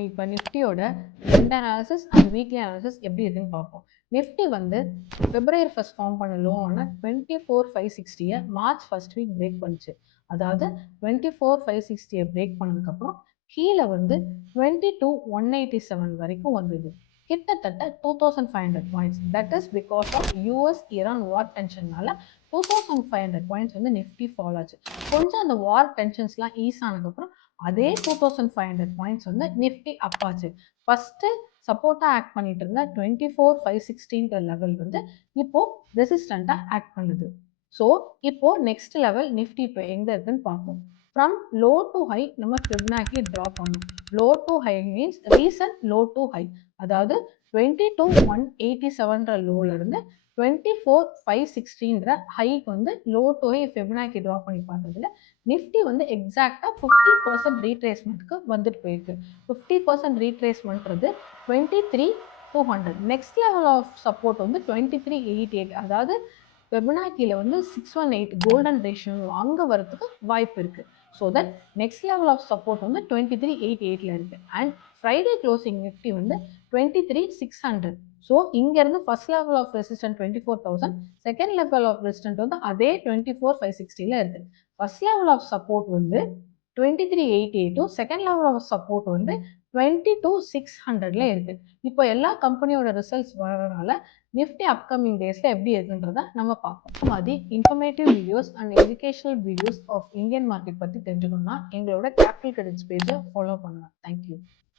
நம்ம இப்போ நிஃப்டியோட trend analysis and weekly analysis எப்படி இருக்குன்னு பார்ப்போம். நிஃப்டி வந்து February 1 ஃபார்ம் பண்ண லோவான 24,560 மார்ச் 1 வீக் பிரேக் பண்ணுச்சு. அதாவது 24,560 பிரேக் பண்ணதுக்கப்புறம் கீழே வந்து 22,187 வரைக்கும் வந்தது. கிட்டத்தட்ட 2,500 points. That is because of US Iran war டென்ஷன்னால 2,500 பாயிண்ட்ஸ் வந்து நிஃப்டி ஃபால் ஆச்சு. கொஞ்சம் அந்த வார் டென்ஷன்ஸ்லாம் ஈஸ் ஆனதுக்கப்புறம் அதே 2,500 பாயிண்ட்ஸ் வந்து நிஃப்டி அப் ஆச்சு. ஃபர்ஸ்ட் சப்போர்ட்டா ஆக்ட் பண்ணிட்டு இருந்த 24,560 லெவல் வந்து இப்போ ரெசிஸ்டண்டா ஆக்ட் பண்ணுது. ஸோ இப்போ நெக்ஸ்ட் லெவல் நிஃப்டி இப்போ எங்க இருக்குன்னு பார்ப்போம். ஃப்ரம் லோ டு ஹை நம்ம ஃபிபனாக்கி ட்ரா பண்ணணும். Low to high means recent low to high, அதாவது 22,187 லோல இருந்து 24,560 ஹைக்கு வந்து low to high Fibonacci draw பண்ணி பார்த்ததுல நிஃப்டி வந்து எக்ஸாக்டாக 50% ரீட்ரேஸ்மெண்ட்டுக்கு வந்துட்டு போயிருக்கு. 50% ரீட்ரேஸ்மெண்ட்றது 23,200. நெக்ஸ்ட் லெவல் ஆஃப் சப்போர்ட் வந்து 23,88, அதாவது ஃபிபனாக்கியில் வந்து 618 கோல்டன் ரேஷியோ அங்கே வரதுக்கு வாய்ப்பு இருக்குது. So that next level of support வந்து 23,888 இருக்குது. அண்ட் ஃப்ரைடே க்ளோசிங் நிஃப்டி வந்து 23,600. ஸோ இங்கேருந்து first level of resistant 24,000, second level of resistant வந்து அதே 24,560 இருக்குது. ஃபர்ஸ்ட் லெவல் ஆஃப் சப்போர்ட் வந்து 23,882, செகண்ட் லெவல் ஆஃப் சப்போர்ட் வந்து 22,600 இருக்கு. இப்போ எல்லா கம்பெனியோட ரிசல்ட்ஸ் வரதுனால நிஃப்டி அப்கமிங் டேஸ்ல எப்படி இருக்குன்றத நம்ம பார்ப்போம். மாதிரி informative videos and educational videos of Indian market பற்றி தெரிஞ்சுக்கணும்னா எங்களோட கேபிட்டல் கிரெடிட்ஸ் பேஜை ஃபாலோ பண்ணுங்க. தேங்க்யூ.